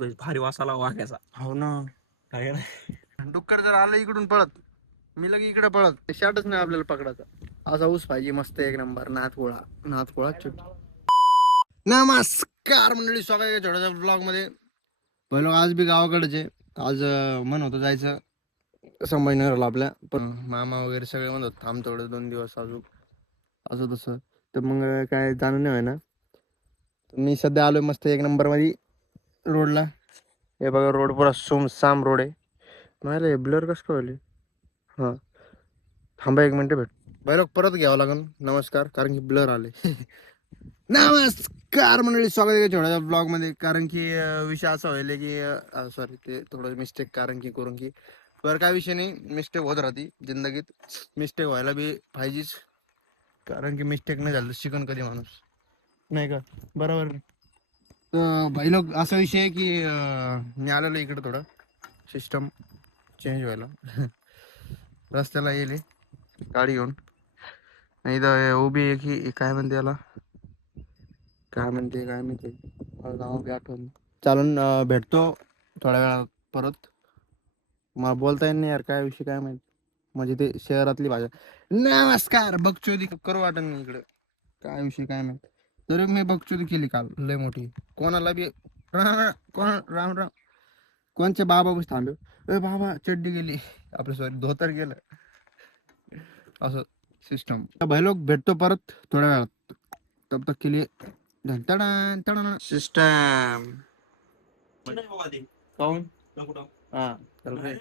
भारी वासाला वाघ्याचा. हो ना. काय नाही. डुक्कर जर आलं इकडून पळत, मी लगे इकडे पळत, शर्टच नाही आपल्याला पकडायचा. असा ऊस पाहिजे मस्त एक नंबर. नाथपोळा नमस्कार मंडळी, स्वागत आहे छोट्याशा ब्लॉग मध्ये. पहिलं आज बी गावाकडेचे. आज मन होतं जायचं संभाजीनगरला आपल्या, पण मामा वगैरे सगळे म्हणत होते थांब थोडं 2 दिवस अजून असं तसं. तर मग काय जाणं नाही ना. मी सध्या आलोय मस्त एक नंबर मध्ये रोडला. हे बघा रोड पुरा सुमसाम रोड आहे. नाही ब्लर कसं काय व्हायले? हा थांबा 1 मिनिट भेट. बाहेर परत घ्यावं लागेल नमस्कार, कारण की ब्लर आले. नमस्कार मंडळी, स्वागत आहे छोट्याशा ब्लॉग मध्ये. कारण की विषय असा व्हायला की सॉरी ते थोडं मिस्टेक, कारण की करून की बरं काय विषय नाही, मिस्टेक होत राहते जिंदगीत. मिस्टेक व्हायला बी पाहिजेच, कारण की मिस्टेक नाही झालं शिकन कधी माणूस, नाही का? बरोबर. तर भाई लोक असा विषय आहे की मी आलेलो इकडे थोडं सिस्टम चेंज व्हायला. रस्त्याला येईल गाडी घेऊन. नाही तर उभी आहे की काय म्हणते याला, काय म्हणते नाव बी आठवण. चालून भेटतो थोड्या वेळा परत. मला बोलता येत नाही यार, काय विषय काय माहित. म्हणजे ते शहरातली भाषा. नमस्कार बकचोदी करू वाटत नाही इकडे, काय विषय काय माहित. तरी मी बकचोदी केली काल लय मोठी. कोणाला बी कोण राम राम कोणचे बाबा बस थांबे, ए बाबा चड्डी गेली आपलं, सॉरी धोतर गेलं, असं सिस्टम. भाई लोक भेटतो परत थोड्या वेळात. तब तक के लिए सिस्टम. काऊन हा चल रे.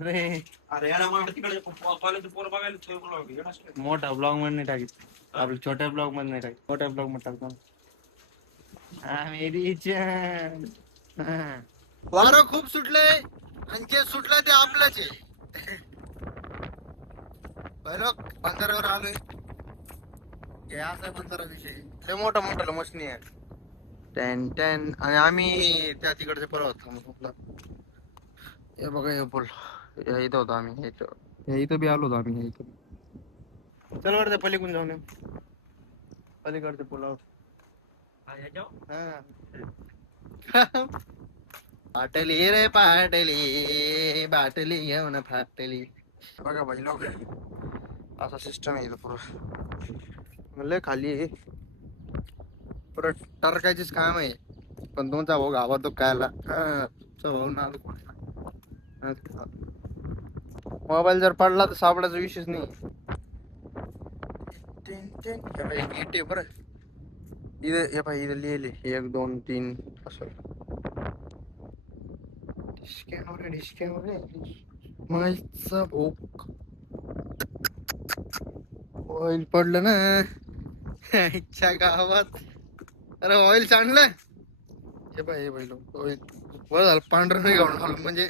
रे अरे याला मला तिकडे कॉलेज पोरं बघायला मोठा ब्लॉग मध्ये नाही टाकीत, आपल्या छोट्या ब्लॉग मध्ये नाही टाकीत, मोठ्या ब्लॉग मध्ये टाकतो. वारं खूप सुटले आणि जे सुटलं ते आपलंच आहे. बरोबर बंदरावर आलोय. हे असा बंदरा विषय लय मोठा मोठा मशनी आहे. टॅन टॅन. आणि आम्ही त्या तिकडचे परत थांबलो. हे बघा हे पूल, इथं होतो आम्ही. इथं बी आलो होतो आम्ही. इथं चल वर पलीकडून जाऊन येऊ. पलीकडच्या पुलावर. पाटली रे पाटली, बाटली घेऊन फाटली. बघा भाई लोक असा सिस्टम आहे इथं पुरं. लय खाली आहे पुरं, टरकायचीच काम आहे. पण तुमचा भाऊ घाबरतो कायला. भाऊ ना मोबाईल जर पडला तर सापडायचा विषयच नाही. बरं इथं हे पाहिजे, इथं लिहिले 1 2 3 असं. माईचा भोक ऑइल पडलं ना इच्छा गावात. अरे ऑइल सांडलं. हे बाय हे बैल ऑइल बरं झालं पांढरं नाही गावून आलं, म्हणजे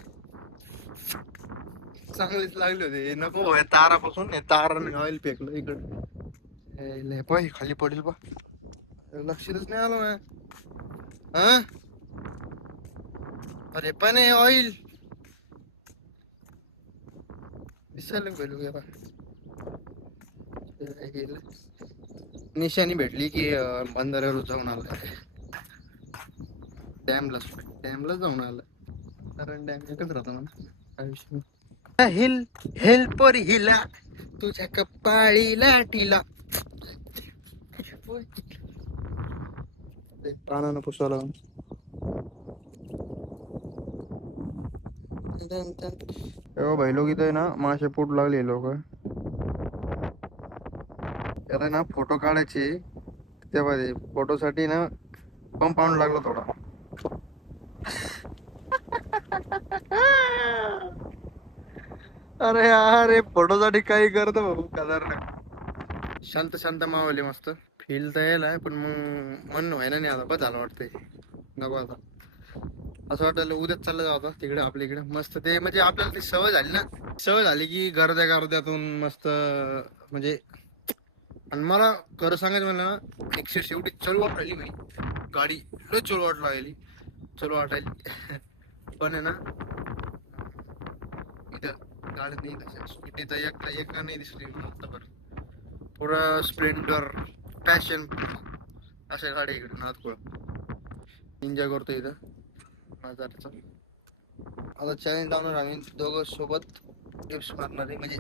चांगलीच लागली होती. नको तारापासून ताराने ऑइल फेकलं इकडे. पाय खाली पडेल बा, लक्षातच नाही आलं ना. अरे पण ऑइल दिसायला गेलो बा. निशाणी भेटली की बंदरावर जाऊन आला. डॅमला जाऊन आला, कारण डॅम एकच राहतो ना. काय विषय हिल पोरी हिला, तुझ्या कपाळीला टिला. पानानं पुसवा लागून. भाई लोक इथं ना मासे पोट लागले लोक. त्याला ना फोटो काढायचे, तेव्हा फोटो साठी ना कंपाऊंड लागलं थोडा. अरे यार फोटो साठी काही करतो भाऊ खतरनाक. शांत शांत मावली मस्त फील तर यायला, पण मग मन व्हायला नाही आता. बस झालं वाटतंय नको आता. असं वाटायला उद्याच चाललं जावं तिकडे आपल्या इकडे मस्त. ते म्हणजे आपल्याला ती सवय झाली ना, सवय झाली की गर्द्यातून मस्त म्हणजे. आणि मला खरं सांगायचं म्हणलं ना, एकशे शेवटी चल वाटायली मी गाडी लय चल वाटायली पण आहे ना इथं गाडीत नाही स्कूटीचा एक नाही दिसली आतापर्यंत. पुरा स्प्लेंडर पॅशन अशा गाडी इकडे नाथकोळ एन्जॉय करतो इथं. हजारचा. आता चॅलेंज लावणार आम्ही दोघं सोबत टिप्स मारणार आहे. म्हणजे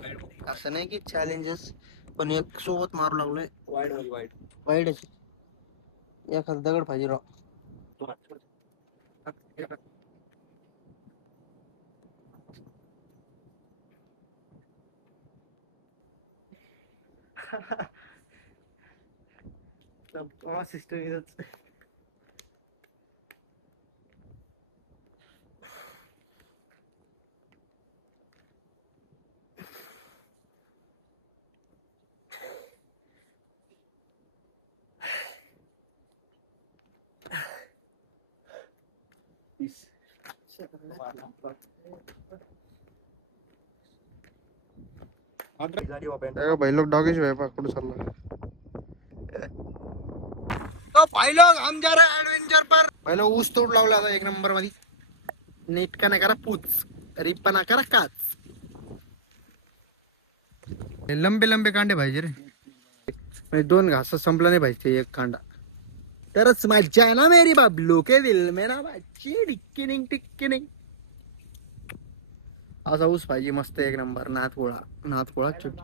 असं नाही की चॅलेंजेस, पण एक सोबत मारू लागलोय. वाईड एखादा दगड पाहिजे राव. सिस्टम भाई लोग डॉगिश है कुठं चालला. तो भाई लोग हम जा रहे हैं एडवेंचर पर. भाई लोग ऊस तोड लावला आता एक नंबर मध्ये. नीट का नाही करा पूच, रिप्पा करा काच. लंबे लंबे कांडे पाहिजे रे. म्हणजे 2 घास संपला नाही पाहिजे एक कांडा. तरच मज्जा आहे ना मेरी बाबलो के दिल में ना बाची टिक्किनिंग टिक्किनिंग. असा ऊस पाहिजे मस्त एक नंबर. नाथपोळा चुट.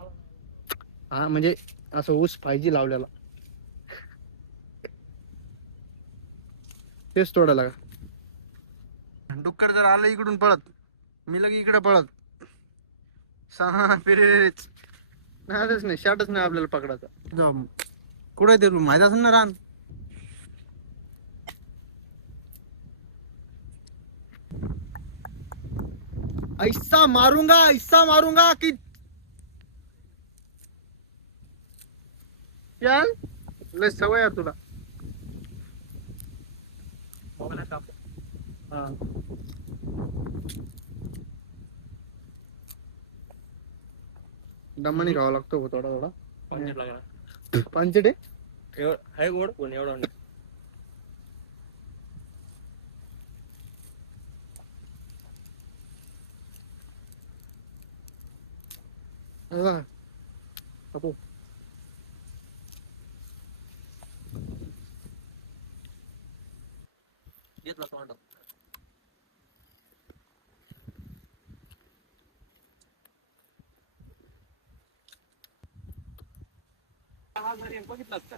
हा म्हणजे असं ऊस पाहिजे लावलेला. तेच तोडायला का. डुक्कर जर आलं इकडून पळत, मी लगे इकडे पळत. सहा पिरेच नाही, शाटच नाही आपल्याला पकडायचा. जाऊ कुठे ते माहित असेल ना रान. ऐसा मारूंगा कि चल. लय सवय आहे तुला. हा. दमानी खावा लागतो हो थोडा थोडा. पंचडे हाय गोड पण एवढा नाही. घेतला तोंडात. बघितलात का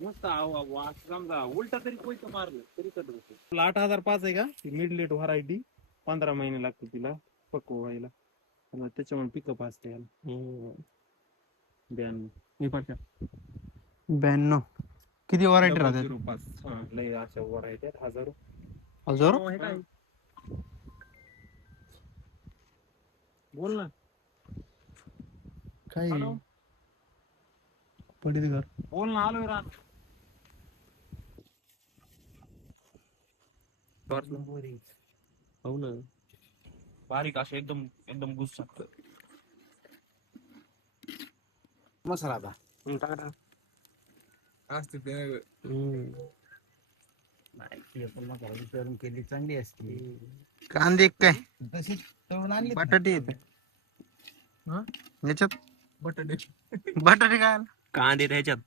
मस्त समजा उलटा तरी पैसे मारलं तरी कट होते. 8,005 आहे का मिड लेट व्हरायटी. 15 महिने लागते तिला पक्व व्हायला. त्याच्यामुळे पिकअप असते याला. 92 किती व्हरायटी राहते. 005 लय अशा व्हरायटी आहेत. हजारो हजार बोल ना. काय पडीत घर. बोल ना आलोय रान. हो ना बारीक असं एकदम एकदम गुस्सा. मसाला आता टाका असते ते. करून केली चांगली असते. कांदे काय तशीच तळून आणली बटाटे येते याच्यात. बटाटे काय कांदे त्याच्यात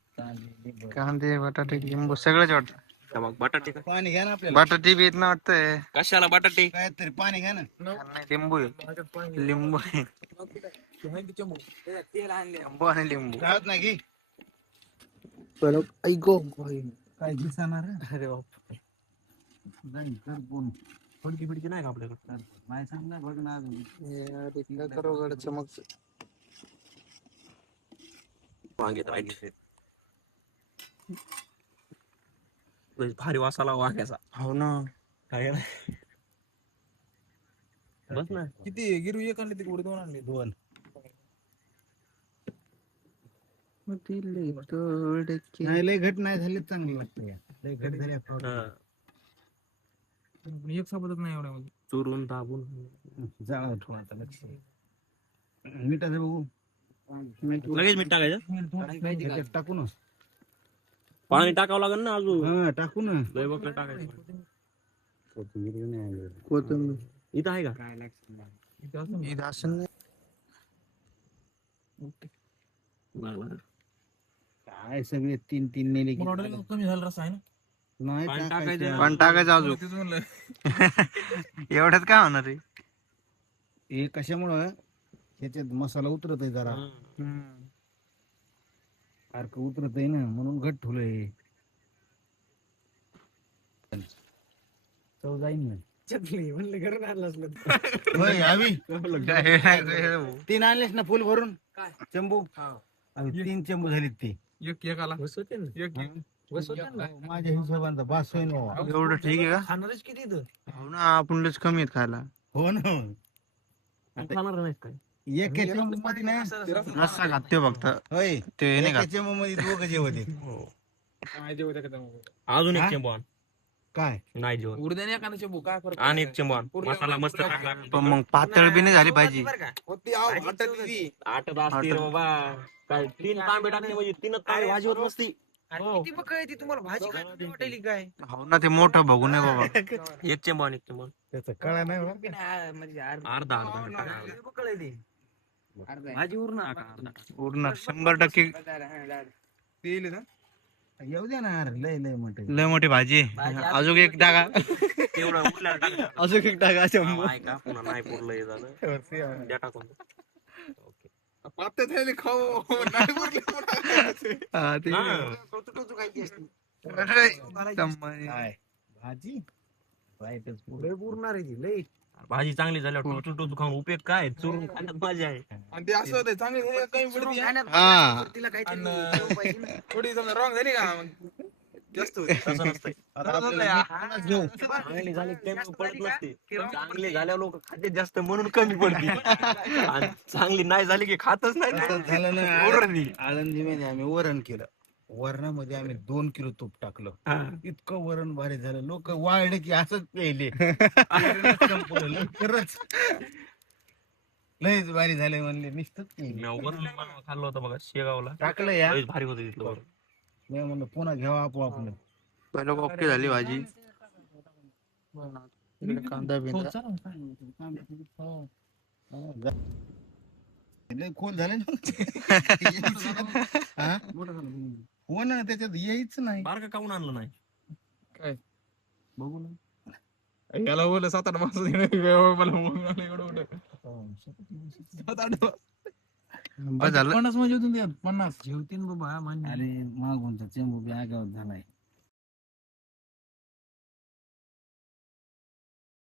कांदे बटाटे लिंबू सगळंच वाटतं. मग बटाटे का पाणी घ्या ना आपल्याला. बटाटे बी येत ना वाटतंय. कशाला बटाटे काय तरी पाणी घ्या ना. नाही लिंबू आहे. लिंबू आहे. लिंबू आणि लिंबू राहत नाही की ऐको काय दिसणार. अरे बाप. फडकी फिडकी नाही का आपल्याकडे. माय सांग ना बघ ना अजून. करोगड चमक. वांग्यात राहिले भारी वासाला वांग्याचा. हो ना. काय बस ना किती गिरू एक आणले तिकडे 2 आणले. 2 नाही लय घट नाही झाली चांगली वाटतं. लय घट झाल्या एक सोबतच नाही एवढ्या मध्ये. चुरून दाबून जाळा थोडा आता लक्ष. मिठाचं बघू. लगेच मीठ टाकायचं. त्याच्यात टाकू ना. पाणी टाकावं लागेल ना अजून. हा टाकू ना. लय बघ टाकायचं. कोथिंबीर इथं आहे का काय लागतं इथं असेल ना. लागला. काय सगळे 3 नेले की मला वाटलं कमी झालं रस्सा आहे ना. नाही पाणी टाकायचं. टाकायचं. पण टाकायचं अजून तेच म्हणलं. एवढ्यात काय होणार आहे हे कशामुळं ह्याच्यात मसाला उतरत आहे जरा सारखं उतरत आहे ना म्हणून घट ठेवलंय. चव जाईन ना. होय आवी तीन आणलेस ना फुल भरून चंबू अरे 3 चंबू झालीत ते एक आला एक माझ्या हिशोबानं बास होईन बाबा. एवढं ठीक आहे का खाणारच किती इथं? हो ना आपण लयच कमी आहेत खायला हो ना खाणार नाही काय एक चंबू मध्ये ना रस्सा खात ते फक्त होय ते नाही एका खात चंबू मध्ये दोघं जेवते अजून हा? एक चेंबू आण. काय नाही जेवण उडद्याने एका चंबू काय फरक आणि एक चेंबू आण. मसाला मस्त टाकला. पण मग पातळ बी नाही झाली पाहिजे आठ असते रे बाबा काय 3 तांबे टाकले म्हणजे 3 तांबे भाजी होत नसती. किती मग कळती तुम्हाला भाजी खायची वाटेली काय? हो ना ते मोठं बघू नये बाबा एक चेंबू आणि एक चेंबू आण. त्याचं कळा नाही बरं का? म्हणजे अर्धा टाका. भाजी उरणार उरणार 100% येऊ द्या ना अरे लय लय म्हणते लय मोठी भाजी आहे. अजून एक टाका तेवढं उरल्यावर टाका. अजून एक टाका शंभू आहे का पुन्हा नाही पुरलं हे झालं द्या टाकून. खाऊ हा, ते हा. संभाजी. काय भाजी वाईटच लय उरणार आहे ती लय. भाजी चांगली झाल्यावर टोचू खाऊन उपयोग काय चुरून खाण्यात मजा आहे. आणि ते असं होतं चांगली कमी पडते हा तिला काहीतरी आणि- चव पाहिजे ना. थोडी समजा रॉंग झाली का मग जास्त होते तसं नसतंय. आता आपल्याला पुन्हाच घेऊ चांगली झाली कमी पडत नसते. चांगली झाल्यावर लोक खाते जास्त म्हणून कमी पडते आणि चांगली नाही झाली की खातच नाही. असंच झालं ना उरली. आळंदीमध्ये आम्ही वरण केलं वरणामध्ये आम्ही 2 किलो तूप टाकलं इतकं वरण भारी झालं लोक वाळले की असंच प्यायले संपलं लवकरच लयच भारी झाले म्हणले नुसतंच प्यायले. मी वरून बनवा खाल्लं होतं बघा शेगावला. टाकलं या लयच भारी होतं तिथलं वरण. मी म्हणलं पुन्हा घ्यावा आपण पहिलं ओके झाली भाजी इकडे कांदा बिंदा लय खोल झाले ना हा? हो ना त्याच्यात यायच नाही बारका काऊन आणलं नाही बघू ना याला बोल 7-8 माणसं मला एवढं मोठं 7-8 बस झालं 50 म्हणजे होती 50 जेवतीन बाबा मान्य. अरे मागूनचा चेंबू बी आगाव झालाय